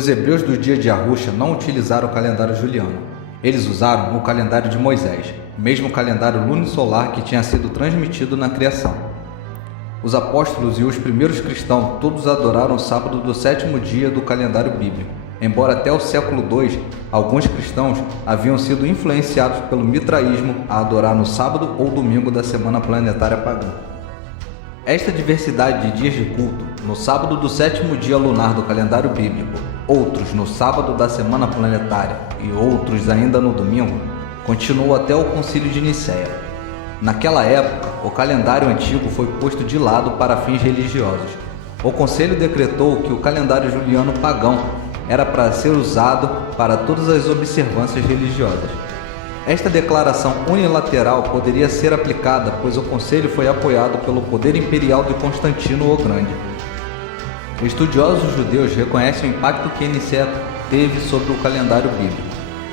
Os hebreus do dia de Arusha não utilizaram o calendário juliano. Eles usaram o calendário de Moisés, o mesmo calendário lunisolar que tinha sido transmitido na criação. Os apóstolos e os primeiros cristãos todos adoraram o sábado do sétimo dia do calendário bíblico, embora até o século II, alguns cristãos haviam sido influenciados pelo mitraísmo a adorar no sábado ou domingo da semana planetária pagã. Esta diversidade de dias de culto, no sábado do sétimo dia lunar do calendário bíblico, outros no sábado da semana planetária e outros ainda no domingo, continuou até o Concílio de Nicéia. Naquela época, o calendário antigo foi posto de lado para fins religiosos. O Concílio decretou que o calendário juliano pagão era para ser usado para todas as observâncias religiosas. Esta declaração unilateral poderia ser aplicada, pois o Concílio foi apoiado pelo poder imperial de Constantino o Grande. Estudiosos judeus reconhecem o impacto que Nicéia teve sobre o calendário bíblico.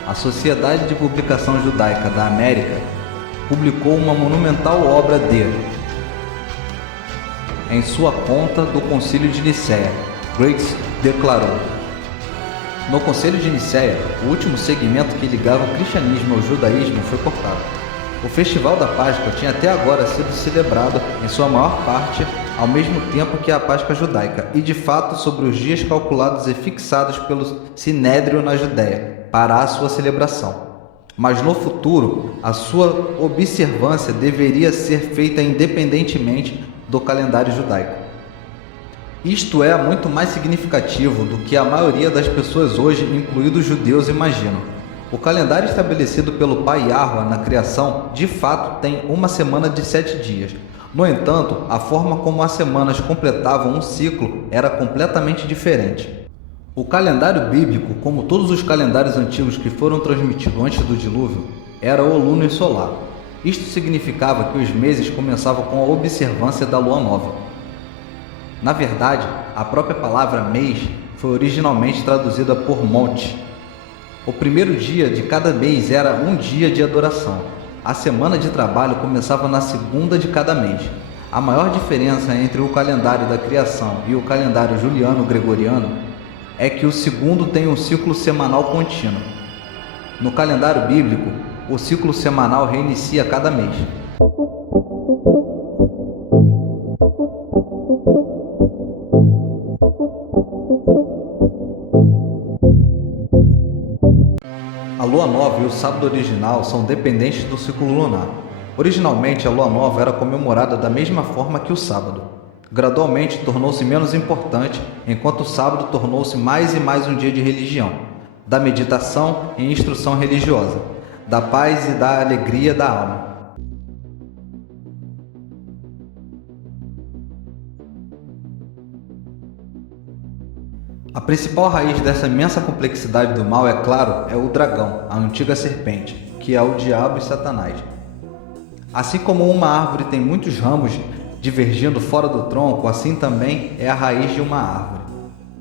A Sociedade de Publicação Judaica da América publicou uma monumental obra em sua conta do Concílio de Nicéia. Graetz declarou: no Concílio de Nicéia, o último segmento que ligava o cristianismo ao judaísmo foi cortado. O Festival da Páscoa tinha até agora sido celebrado, em sua maior parte, ao mesmo tempo que a Páscoa judaica, e de fato sobre os dias calculados e fixados pelo Sinédrio na Judéia, para a sua celebração. Mas no futuro, a sua observância deveria ser feita independentemente do calendário judaico. Isto é muito mais significativo do que a maioria das pessoas hoje, incluídos judeus, imaginam. O calendário estabelecido pelo Pai Yahweh na criação, de fato, tem uma semana de 7 dias. No entanto, a forma como as semanas completavam um ciclo era completamente diferente. O calendário bíblico, como todos os calendários antigos que foram transmitidos antes do dilúvio, era o lunisolar. Isto significava que os meses começavam com a observância da lua nova. Na verdade, a própria palavra mês foi originalmente traduzida por monte. O primeiro dia de cada mês era um dia de adoração. A semana de trabalho começava na segunda de cada mês. A maior diferença entre o calendário da criação e o calendário juliano-gregoriano é que o segundo tem um ciclo semanal contínuo. No calendário bíblico, o ciclo semanal reinicia cada mês. A lua nova e o sábado original são dependentes do ciclo lunar. Originalmente, a lua nova era comemorada da mesma forma que o sábado. Gradualmente, tornou-se menos importante, enquanto o sábado tornou-se mais e mais um dia de religião, da meditação e instrução religiosa, da paz e da alegria da alma. A principal raiz dessa imensa complexidade do mal, é claro, é o dragão, a antiga serpente, que é o diabo e Satanás. Assim como uma árvore tem muitos ramos divergindo fora do tronco, assim também é a raiz de uma árvore.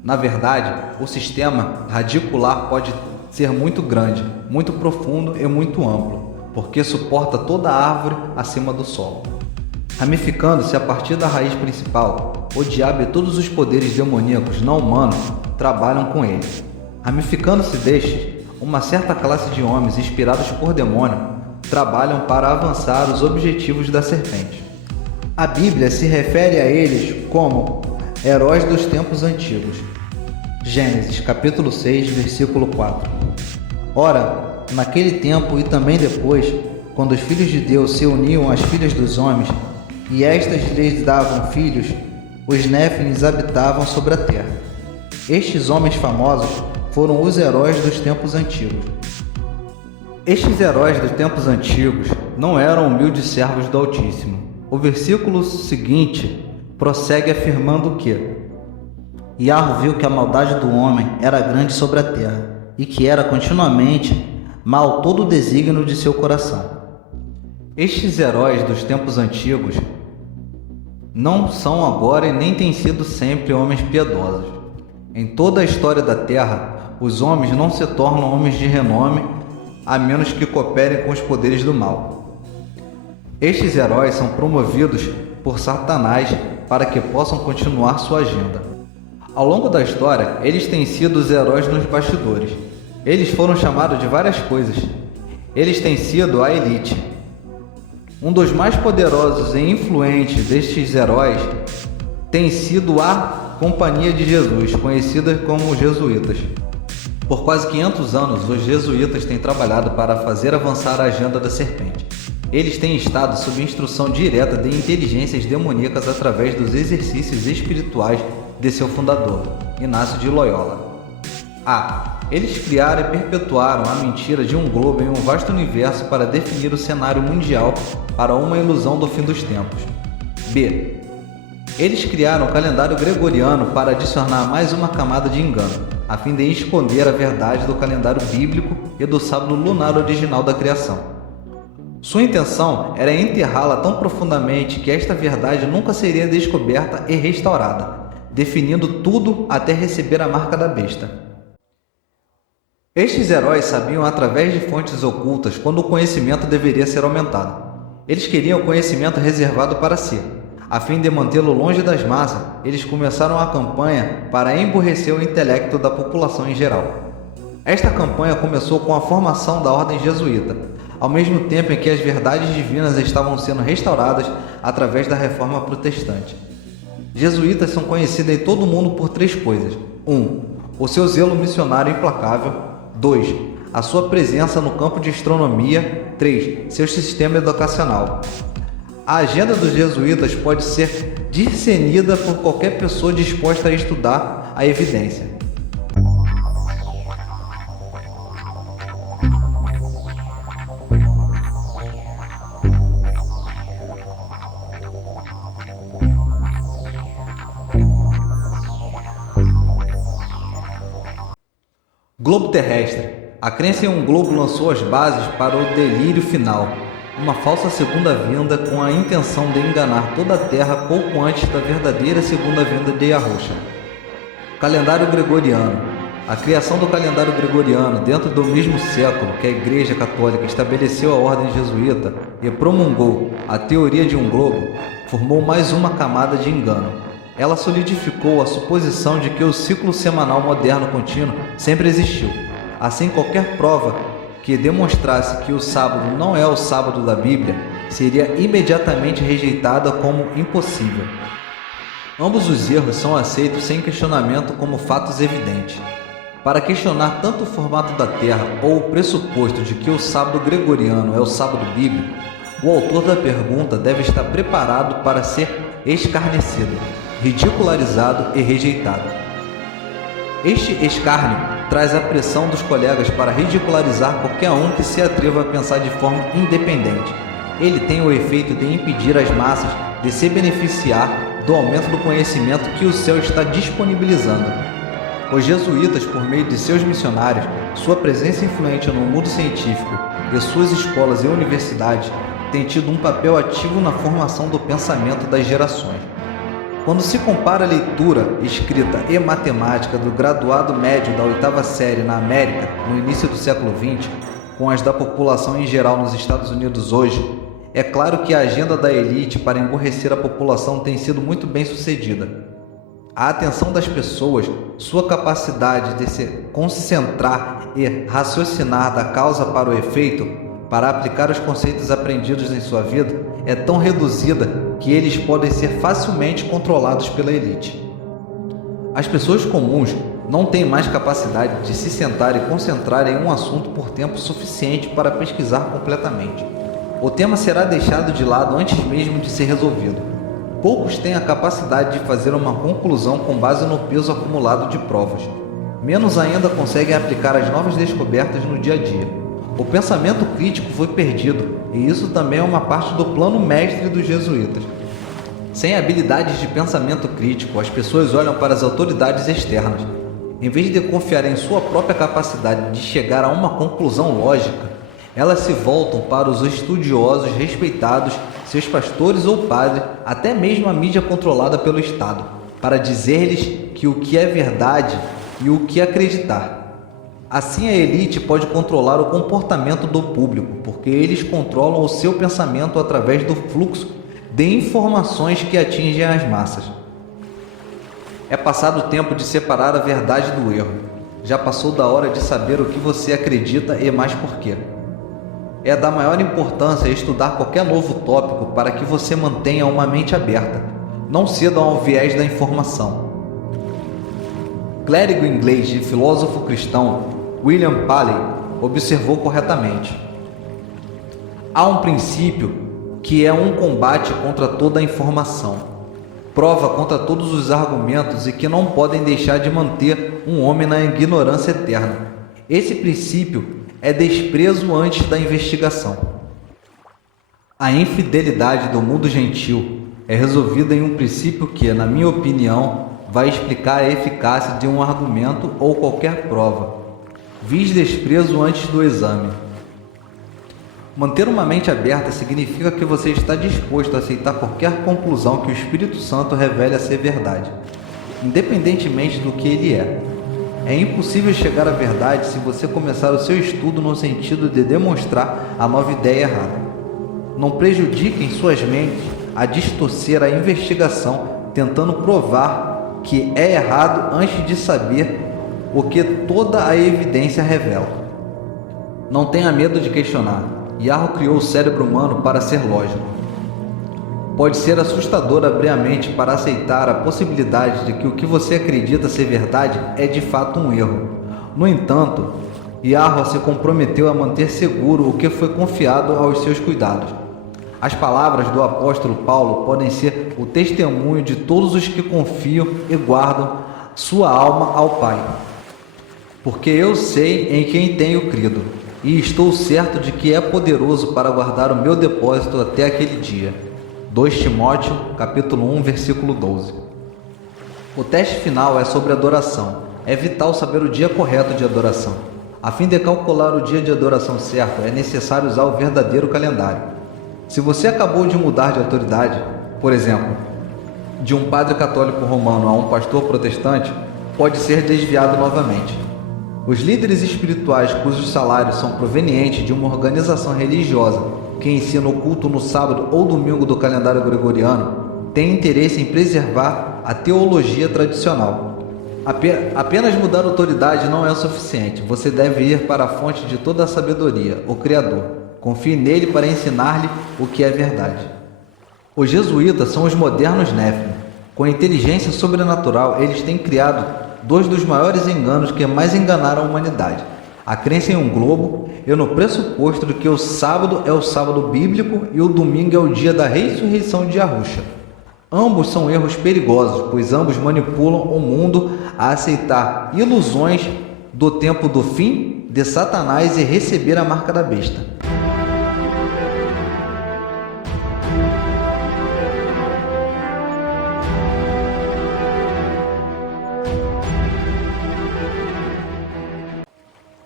Na verdade, o sistema radicular pode ser muito grande, muito profundo e muito amplo, porque suporta toda a árvore acima do solo. Ramificando-se a partir da raiz principal, o diabo e todos os poderes demoníacos não humanos trabalham com ele. Ramificando-se destes, uma certa classe de homens inspirados por demônio trabalham para avançar os objetivos da serpente. A Bíblia se refere a eles como heróis dos tempos antigos. Gênesis capítulo 6, versículo 4. Ora, naquele tempo e também depois, quando os filhos de Deus se uniam às filhas dos homens, e estas lhes davam filhos, os Néfilins habitavam sobre a terra. Estes homens famosos foram os heróis dos tempos antigos. Estes heróis dos tempos antigos não eram humildes servos do Altíssimo. O versículo seguinte prossegue afirmando que Yahweh viu que a maldade do homem era grande sobre a terra, e que era continuamente mal todo o desígnio de seu coração. Estes heróis dos tempos antigos não são agora e nem têm sido sempre homens piedosos. Em toda a história da Terra, os homens não se tornam homens de renome a menos que cooperem com os poderes do mal. Estes heróis são promovidos por Satanás para que possam continuar sua agenda. Ao longo da história, eles têm sido os heróis nos bastidores. Eles foram chamados de várias coisas. Eles têm sido a elite. Um dos mais poderosos e influentes destes heróis tem sido a Companhia de Jesus, conhecida como os jesuítas. Por quase 500 anos, os jesuítas têm trabalhado para fazer avançar a agenda da serpente. Eles têm estado sob instrução direta de inteligências demoníacas através dos exercícios espirituais de seu fundador, Inácio de Loyola. Eles criaram e perpetuaram a mentira de um globo em um vasto universo para definir o cenário mundial para uma ilusão do fim dos tempos. B. Eles criaram o calendário gregoriano para adicionar mais uma camada de engano, a fim de esconder a verdade do calendário bíblico e do sábado lunar original da criação. Sua intenção era enterrá-la tão profundamente que esta verdade nunca seria descoberta e restaurada, definindo tudo até receber a marca da besta. Estes heróis sabiam através de fontes ocultas quando o conhecimento deveria ser aumentado. Eles queriam o conhecimento reservado para si. A fim de mantê-lo longe das massas, eles começaram a campanha para emburrecer o intelecto da população em geral. Esta campanha começou com a formação da ordem jesuíta, ao mesmo tempo em que as verdades divinas estavam sendo restauradas através da reforma protestante. Jesuítas são conhecidos em todo o mundo por 3 coisas. 1. O seu zelo missionário implacável. 2. A sua presença no campo de astronomia. 3. Seu sistema educacional. A agenda dos jesuítas pode ser discernida por qualquer pessoa disposta a estudar a evidência. Globo terrestre. A crença em um globo lançou as bases para o delírio final, uma falsa segunda vinda com a intenção de enganar toda a Terra pouco antes da verdadeira segunda vinda de Yahushua. Calendário gregoriano. A criação do calendário gregoriano dentro do mesmo século que a Igreja Católica estabeleceu a ordem jesuíta e promulgou a teoria de um globo, formou mais uma camada de engano. Ela solidificou a suposição de que o ciclo semanal moderno contínuo sempre existiu. Assim, qualquer prova que demonstrasse que o sábado não é o sábado da Bíblia seria imediatamente rejeitada como impossível. Ambos os erros são aceitos sem questionamento como fatos evidentes. Para questionar tanto o formato da Terra ou o pressuposto de que o sábado gregoriano é o sábado bíblico, o autor da pergunta deve estar preparado para ser escarnecido, ridicularizado e rejeitado. Este escárnio traz a pressão dos colegas para ridicularizar qualquer um que se atreva a pensar de forma independente. Ele tem o efeito de impedir as massas de se beneficiar do aumento do conhecimento que o céu está disponibilizando. Os jesuítas, por meio de seus missionários, sua presença influente no mundo científico e suas escolas e universidades, têm tido um papel ativo na formação do pensamento das gerações. Quando se compara a leitura, escrita e matemática do graduado médio da 8ª série na América no início do século XX com as da população em geral nos Estados Unidos hoje, é claro que a agenda da elite para emburrecer a população tem sido muito bem sucedida. A atenção das pessoas, sua capacidade de se concentrar e raciocinar da causa para o efeito, para aplicar os conceitos aprendidos em sua vida, é tão reduzida que eles podem ser facilmente controlados pela elite. As pessoas comuns não têm mais capacidade de se sentar e concentrar em um assunto por tempo suficiente para pesquisar completamente. O tema será deixado de lado antes mesmo de ser resolvido. Poucos têm a capacidade de fazer uma conclusão com base no peso acumulado de provas. Menos ainda conseguem aplicar as novas descobertas no dia a dia. O pensamento crítico foi perdido, e isso também é uma parte do plano mestre dos jesuítas. Sem habilidades de pensamento crítico, as pessoas olham para as autoridades externas. Em vez de confiar em sua própria capacidade de chegar a uma conclusão lógica, elas se voltam para os estudiosos respeitados, seus pastores ou padres, até mesmo a mídia controlada pelo Estado, para dizer-lhes que o que é verdade e o que acreditar. Assim, a elite pode controlar o comportamento do público, porque eles controlam o seu pensamento através do fluxo de informações que atingem as massas. É passado o tempo de separar a verdade do erro. Já passou da hora de saber o que você acredita e mais por quê. É da maior importância estudar qualquer novo tópico para que você mantenha uma mente aberta. Não ceda ao viés da informação. Clérigo inglês e filósofo cristão William Paley observou corretamente: há um princípio que é um combate contra toda a informação, prova contra todos os argumentos e que não podem deixar de manter um homem na ignorância eterna. Esse princípio é desprezo antes da investigação. A infidelidade do mundo gentil é resolvida em um princípio que, na minha opinião, vai explicar a eficácia de um argumento ou qualquer prova. Vis desprezo antes do exame. Manter uma mente aberta significa que você está disposto a aceitar qualquer conclusão que o Espírito Santo revele a ser verdade, independentemente do que ele é. É impossível chegar à verdade se você começar o seu estudo no sentido de demonstrar a nova ideia errada. Não prejudiquem suas mentes a distorcer a investigação tentando provar que é errado antes de saber o que toda a evidência revela. Não tenha medo de questionar. Yahoo criou o cérebro humano para ser lógico. Pode ser assustador abrir a mente para aceitar a possibilidade de que o que você acredita ser verdade é de fato um erro. No entanto, Yahoo se comprometeu a manter seguro o que foi confiado aos seus cuidados. As palavras do apóstolo Paulo podem ser o testemunho de todos os que confiam e guardam sua alma ao Pai. Porque eu sei em quem tenho crido, e estou certo de que é poderoso para guardar o meu depósito até aquele dia. 2 Timóteo, capítulo 1, versículo 12. O teste final é sobre adoração. É vital saber o dia correto de adoração. A fim de calcular o dia de adoração certo, é necessário usar o verdadeiro calendário. Se você acabou de mudar de autoridade, por exemplo, de um padre católico romano a um pastor protestante, pode ser desviado novamente. Os líderes espirituais cujos salários são provenientes de uma organização religiosa que ensina o culto no sábado ou domingo do calendário gregoriano têm interesse em preservar a teologia tradicional. Apenas mudar a autoridade não é o suficiente. Você deve ir para a fonte de toda a sabedoria, o Criador. Confie nele para ensinar-lhe o que é verdade. Os jesuítas são os modernos Néfilim. Com a inteligência sobrenatural, eles têm criado dois dos maiores enganos que mais enganaram a humanidade: a crença em um globo e no pressuposto de que o sábado é o sábado bíblico e o domingo é o dia da ressurreição de Yahusha. Ambos são erros perigosos, pois ambos manipulam o mundo a aceitar ilusões do tempo do fim de Satanás e receber a marca da besta.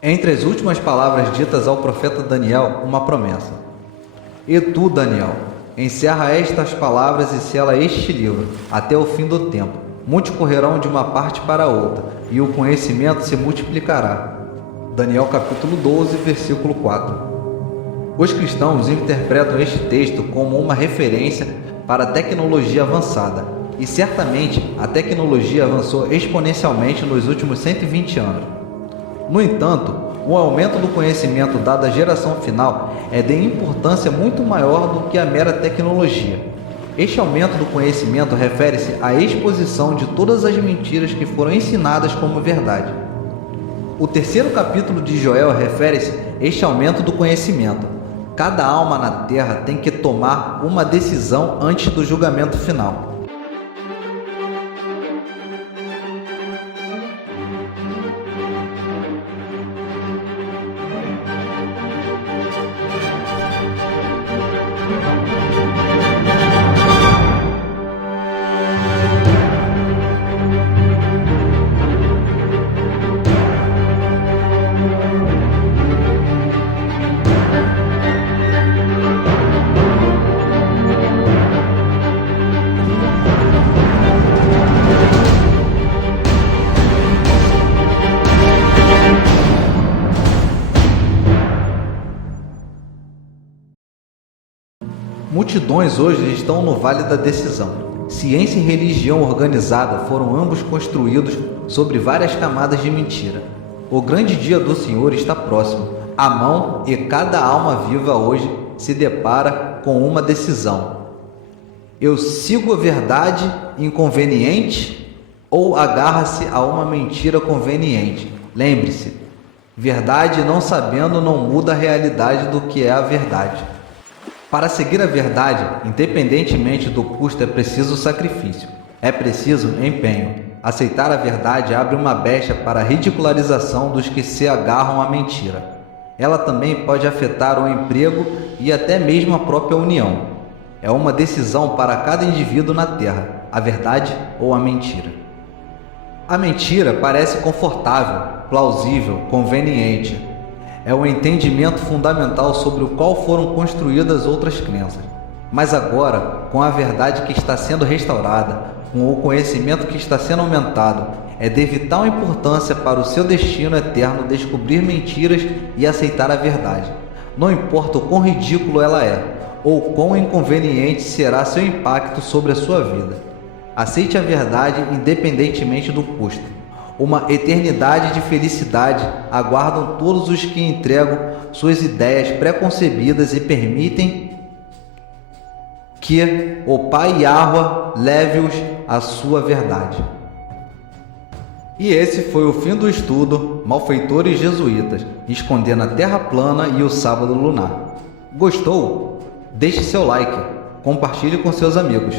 Entre as últimas palavras ditas ao profeta Daniel, uma promessa. E tu, Daniel, encerra estas palavras e sela este livro, até o fim do tempo. Muitos correrão de uma parte para outra, e o conhecimento se multiplicará. Daniel capítulo 12, versículo 4. Os cristãos interpretam este texto como uma referência para a tecnologia avançada, e certamente a tecnologia avançou exponencialmente nos últimos 120 anos. No entanto, o aumento do conhecimento dado à geração final é de importância muito maior do que a mera tecnologia. Este aumento do conhecimento refere-se à exposição de todas as mentiras que foram ensinadas como verdade. O terceiro capítulo de Joel refere-se a este aumento do conhecimento. Cada alma na terra tem que tomar uma decisão antes do julgamento final. Multidões hoje estão no vale da decisão. ciência e religião organizada foram ambos construídos sobre várias camadas de mentira. O grande dia do Senhor está próximo, à mão, e cada alma viva hoje se depara com uma decisão. Eu sigo a verdade inconveniente ou agarra-se a uma mentira conveniente? Lembre-se, verdade não sabendo não muda a realidade do que é a verdade. Para seguir a verdade, independentemente do custo, é preciso sacrifício, é preciso empenho. Aceitar a verdade abre uma brecha para a ridicularização dos que se agarram à mentira. Ela também pode afetar o emprego e até mesmo a própria união. É uma decisão para cada indivíduo na Terra, a verdade ou a mentira. A mentira parece confortável, plausível, conveniente. É o entendimento fundamental sobre o qual foram construídas outras crenças. Mas agora, com a verdade que está sendo restaurada, com o conhecimento que está sendo aumentado, é de vital importância para o seu destino eterno descobrir mentiras e aceitar a verdade. Não importa o quão ridículo ela é, ou quão inconveniente será seu impacto sobre a sua vida. Aceite a verdade independentemente do custo. Uma eternidade de felicidade aguardam todos os que entregam suas ideias preconcebidas e permitem que o Pai Yahweh leve-os à sua verdade. E esse foi o fim do estudo Malfeitores Jesuítas, escondendo a Terra plana e o sábado lunar. Gostou? Deixe seu like, compartilhe com seus amigos.